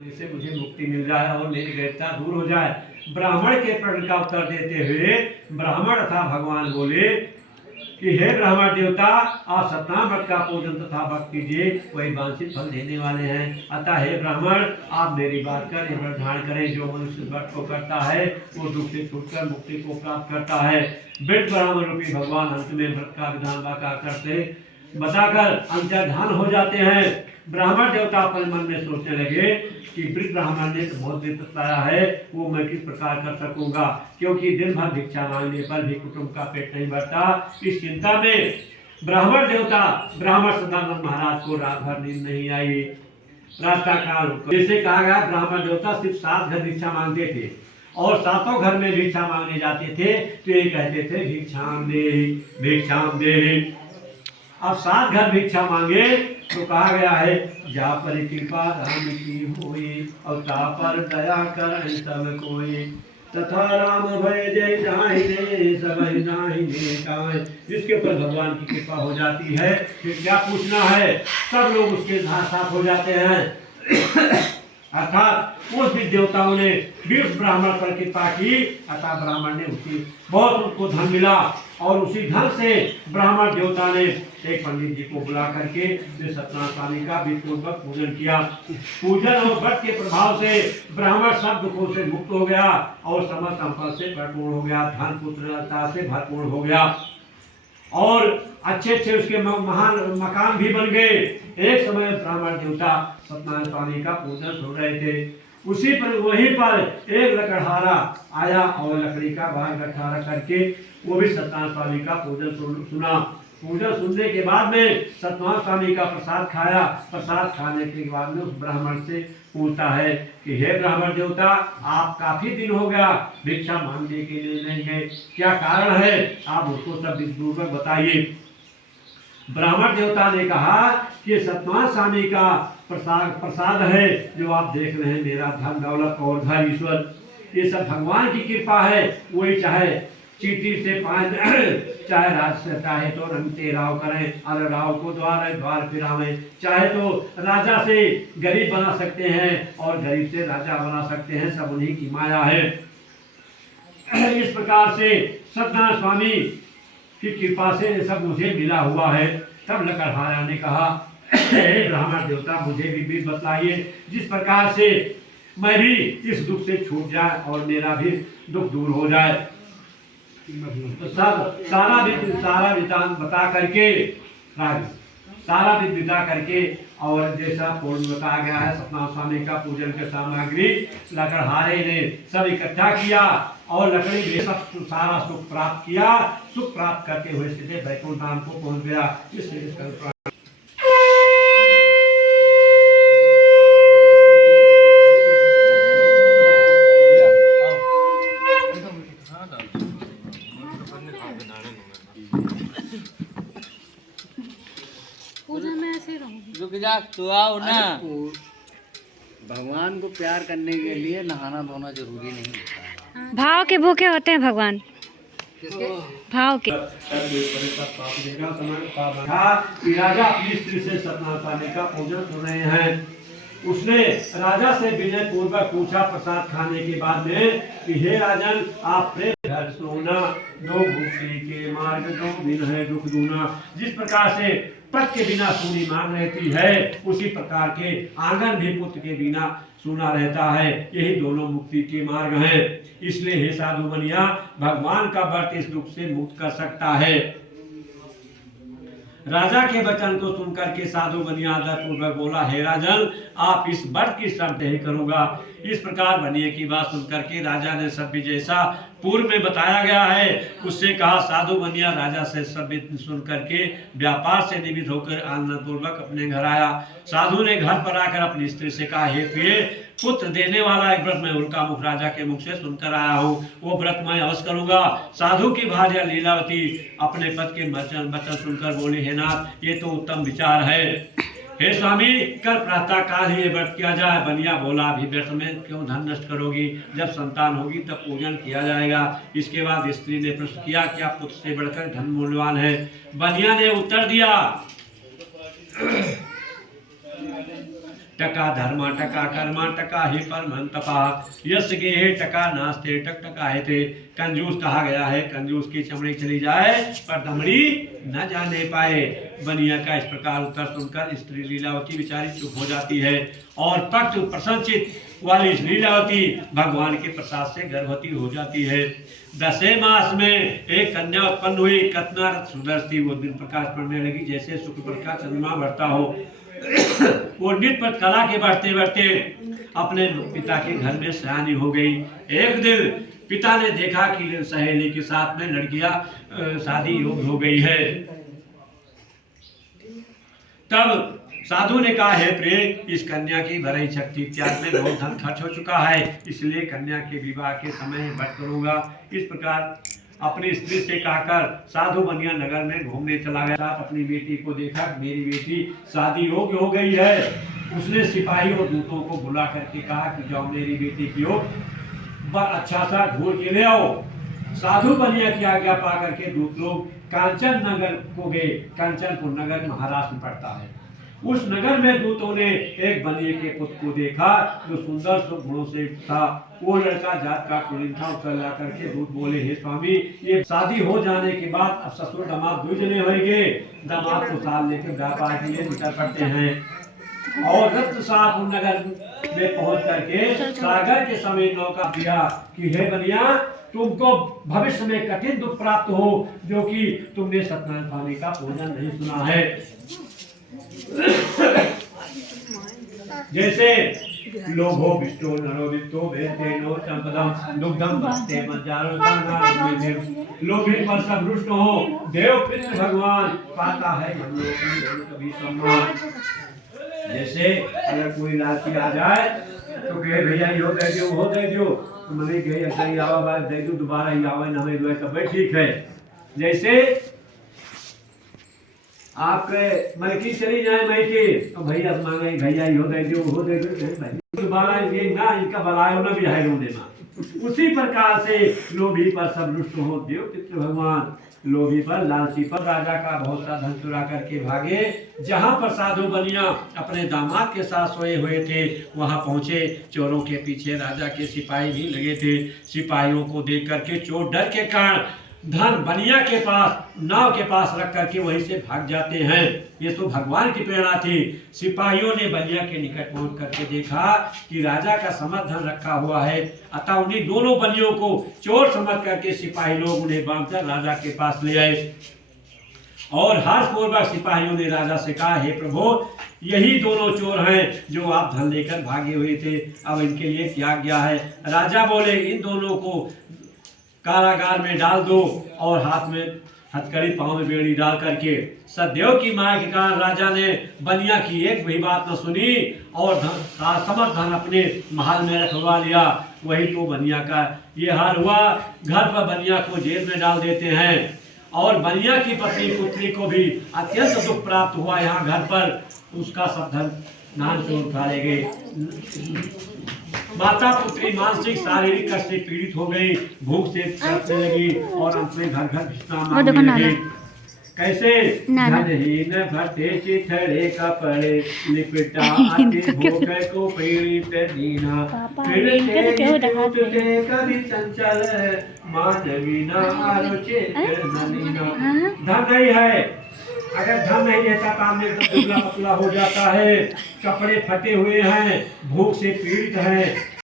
इससे मुझे मुक्ति मिल जाए और मेरी गैरता दूर हो जाए। ब्राह्मण के प्रश्न का उत्तर देते हुए ब्राह्मण तथा भगवान बोले कि हे ब्राह्मण देवता, आप सत्यनारायण व्रत का पूजन तथा भक्त कीजिए, वही वांछित फल देने वाले हैं। अतः हे ब्राह्मण, आप मेरी बात कर व्रत धारण करें। जो मनुष्य व्रत को करता है वो दुख से छूटकर मुक्ति को प्राप्त करता है। वृद्ध ब्राह्मण रूपी भगवान अंत में व्रत का विधान बताकर अंतर्धान हो जाते हैं। ब्राह्मण देवता अपने मन में सोचने लगे कि वृद्ध ब्राह्मण ने तो बहुत विपद पाया है, वो मैं किस प्रकार कर सकूंगा, क्योंकि दिन भर भिक्षा मांगने पर भी कुटुंब का पेट नहीं भरता। इस चिंता में ब्राह्मण देवता ब्राह्मण सदानंद महाराज को रात भर नींद नहीं आई। प्रातः काल जैसे कहा गया, ब्राह्मण देवता सिर्फ 7 घर भिक्षा मांगते थे और 7 घर में भिक्षा मांगने जाते थे तो ये कहते थे भिक्षाम दे, भिक्षाम दे। अब 7 घर भिक्षा मांगे तो कहा गया है, जा पर कृपा राम की होई और ता पर दया कर सब कोई, तथा राम भय जय जाहिने सब जाहिने काय। जिसके ऊपर भगवान की कृपा हो जाती है फिर क्या पूछना है, सब लोग उसके साथ हो जाते हैं। अर्थात उस भी देवताओं ने भी उस ब्राह्मण पर कृपा की, अतः ब्राह्मण ने बहुत उसको धन मिला और उसी धन से ब्राह्मण देवता ने एक पंडित जी को बुला करके सत्यनारायण स्वामी का विधिपूर्वक पूजन किया। पूजन और व्रत के प्रभाव से ब्राह्मण सब दुखों से मुक्त हो गया और समस्त संपत्ति से भरपूर हो गया, धन पुत्रता से भरपूर हो गया और अच्छे उसके महान मकान भी बन गए। एक समय ब्राह्मण देवता सत्यनारायण स्वामी का पूजन सुन रहे थे, उसी पर वहीं पर एक लकड़हारा आया और लकड़ी का भाग लकड़हारा करके वो भी सत्यनारायण स्वामी का पूजन सुना। पूजन सुनने के बाद में सत्यनारायण स्वामी का प्रसाद खाया। प्रसाद खाने के बाद में उस ब्राह्मण से पूछता है कि हे ब्राह्मण देवता, आप काफी दिन हो गया भिक्षा मांगने के लिए नहीं गए, क्या कारण है, आप उसको सब विधिपूर्वक बताइए। ब्राह्मण देवता ने कहा कि सत्यनारायण स्वामी का प्रसाद है, जो आप देख रहे हैं, मेरा धन दौलत और घर ईश्वर ये सब भगवान की कृपा है। वही चाहे चीटी से पांच चाहे राज से चाहे तो रंगते राव करें, अरे राव को द्वार फिरावें, चाहे तो राजा से गरीब बना सकते हैं और गरीब से राजा बना सकते हैं, सब उन्हीं की माया है। इस प्रकार से सत्यनारायण स्वामी की कृपा से सब मुझे मिला हुआ है। तब लकड़हारा ने कहा, हे ब्राह्मण देवता, मुझे भी बताइए जिस प्रकार से मैं भी इस दुख से छूट जाए और मेरा भी दुख दूर हो जाए। तो सारा विधान बता करके और जैसा पूर्ण बताया गया है सत्यनारायण स्वामी का पूजन के सामग्री लकड़हारे ने सब इकट्ठा किया और लकड़ी ने सब सारा सुख प्राप्त किया। सुख प्राप्त करते हुए सीधे वैकुंठ धाम को पहुंच गया। रुक जा, तो आओ ना। भगवान को प्यार करने के लिए नहाना धोना जरूरी नहीं होता है। भाव के भूखे होते हैं भगवान, किसके भाव के। राजा अपनी स्त्री से सत्यनारायण स्वामी का पूजन सुन रहे हैं। उसने राजा से विनय पूर्वक पूछा प्रसाद खाने के बाद में कि हे राजन, आप प्रेम घर सोना, दो भूखी के मार्ग, दो दिन है दुख दूना। जिस प्रकार से पति के बिना सूनी मांग रहती है, उसी प्रकार के आंगन भी पुत्र के बिना सूना रहता है। यही दोनों मुक्ति के मार्ग हैं। इसलिए हे साधु बनिया, भगवान का व्रत इस दुख से मुक्त कर सकता है। राजा के वचन को सुनकर के साधु बनिया आदर पूर्वक बोला, हे राजन, आप इस व्रत की शर्त नहीं करूंगा। इस प्रकार बनिए की बात सुनकर के राजा ने सब भी जैसा पूर्व में बताया गया है उससे कहा। साधु बनिया राजा से सब सुन करके व्यापार से निमित्त होकर आनंद पूर्वक अपने घर आया। साधु ने घर पर आकर अपनी स्त्री से कहा, हे प्रिय, पुत्र देने वाला एक व्रत मैं उल्का मुख राजा के मुख से सुनकर आया हूँ, वो व्रत मैं अवश्य करूंगा। साधु की भार्या लीलावती अपने पति के वचन सुनकर बोली, हे नाथ, ये तो उत्तम विचार है। हे स्वामी, कल प्रातः काल ही ये व्रत किया जाए। बनिया बोला, अभी व्रत में क्यों धन नष्ट करोगी, जब संतान होगी तब पूजन किया जाएगा। इसके बाद स्त्री ने प्रश्न किया, क्या पुत्र से बढ़कर धन मूल्यवान है। बनिया ने उत्तर दिया, टका धर्मा टका कर्मा टका ही परमं तपा यस गेहे टका नास्ते टक टका है थे। कंजूस कहा गया है, कंजूस की चमड़ी चली जाए पर दमड़ी न जाने पाए। बनिया का इस प्रकार उत्तर सुनकर स्त्री लीलावती बेचारी चुप हो जाती है और तख्त प्रसन्नचित वाली लीलावती भगवान के प्रसाद से गर्भवती हो जाती है। 10वें मास में एक कन्या उत्पन्न हुई। कतना सुंदर थी, वो दिन प्रकाश पड़ने लगी जैसे शुक्ल पक्ष का चंद्रमा बढ़ता हो। वो नृत्य कला के बढ़ते बढ़ते अपने पिता के घर में सयानी हो गई। एक दिन पिता ने देखा कि सहेली के साथ में लड़कियां शादी योग्य हो गई है। तब साधु ने कहा, है प्रिय, इस कन्या की भरई शक्ति त्याग में बहुत धन खर्च हो चुका है, इसलिए कन्या के विवाह के समय भट करूंगा। इस प्रकार अपनी स्त्री से कहकर साधु बनिया नगर में घूमने चला गया। अपनी बेटी को देखा, मेरी बेटी शादी योग्य हो गई है। उसने सिपाही और दूतों को बुला करके कहा कि जाओ मेरी बेटी की ओर अच्छा सा ढूंढ के ले आओ। साधु बनिया की आज्ञा पा करके दूत लोग कांचन नगर को गए। कांचनपुर नगर महाराष्ट्र में पड़ता है। उस नगर में दूतों ने एक बनिए के पुत्र को देखा जो सुंदर गुणों से था। वो लड़का जात का कुलीन था। उसे ला करके दूत बोले, हे स्वामी, ये शादी हो जाने के बाद अब ससुर दामाद 2 जने होंगे। दामाद को साल लेकर व्यापार के लिए निकल पड़ते हैं और रत्नसापुर नगर में पहुंच करके सागर के समय नौका दिया कि हे बनिया, तुमको भविष्य में कठिन दुख प्राप्त हो, जो कि तुमने सत्यनारायण स्वामी का पूजन नहीं सुना है। जैसे लोभो विष्टो नरो वित्तो वेदेनो चंपदम दुग्धम भक्ते मंजारो ताना लोभी पर सब रुष्ट हो, देव पितृ भगवान पाता है हम लोग की कभी सम्मान। जैसे अगर कोई लालची आ जाए तो कहे भैया यो दे दो वो दे दो, तो मैंने कहे ऐसा ही आवा बार दे दो, दोबारा ही आवा ना हमें तब ठीक है। जैसे आप मलकी चली जाए मैके तो भैया मांगे भैया यो दे दो वो दे दो, दोबारा ये ना इनका बलायो ना भी है देना। उसी प्रकार से लोभी पर सब रुष्ट हो, देव पितृ भगवान लोभी पर लालची पर राजा का बहुत सा धन चुरा करके भागे। जहाँ पर साधु बनिया अपने दामाद के साथ सोए हुए थे वहां पहुंचे। चोरों के पीछे राजा के सिपाही भी लगे थे। सिपाहियों को देख करके चोर डर के कारण धन बनिया के पास नाव के पास रख करके वहीं से भाग जाते हैं। ये तो भगवान की प्रेरणा थी। सिपाहियों ने बनिया के निकट पहुंच करके देखा कि राजा का समस्त धन रखा हुआ है। अतः उन्हीं दोनों बनियों को चोर समझ करके सिपाही लोग उन्हें बांधकर राजा के पास ले आए और हर्षपूर्वक सिपाहियों ने राजा से कहा, हे प्रभु, यही दोनों चोर हैं जो आप धन लेकर भागे हुए थे, अब इनके लिए त्याग गया है। राजा बोले, इन दोनों को कारागार में डाल दो और हाथ में हथकड़ी पांव में बेड़ी डाल करके। सदैव की माया के कारण राजा ने बनिया की एक भी बात न सुनी और समस्त धन अपने महल में रखवा लिया। वही तो बनिया का ये हाल हुआ। घर पर बनिया को जेल में डाल देते हैं और बनिया की पत्नी पुत्री को भी अत्यंत दुख प्राप्त हुआ। यहाँ घर पर उसका सब धन नान से उठा ले गए। माता पुत्री मानसिक शारीरिक कष्ट से पीड़ित हो गई, भूख से तड़पने लगी और अंत में घर घर भिक्षा मांगने लगी। कैसे धनहीन भटे चिथड़े कपड़े लिपटा आते भोग को पीड़ित दीना फिरते कभी चंचल मानवी ना आलोचित नलीना। धन नहीं है, अगर धन नहीं रहता तो आदमी एकदम दुबला पतला हो जाता है, कपड़े फटे हुए हैं, भूख से पीड़ित है,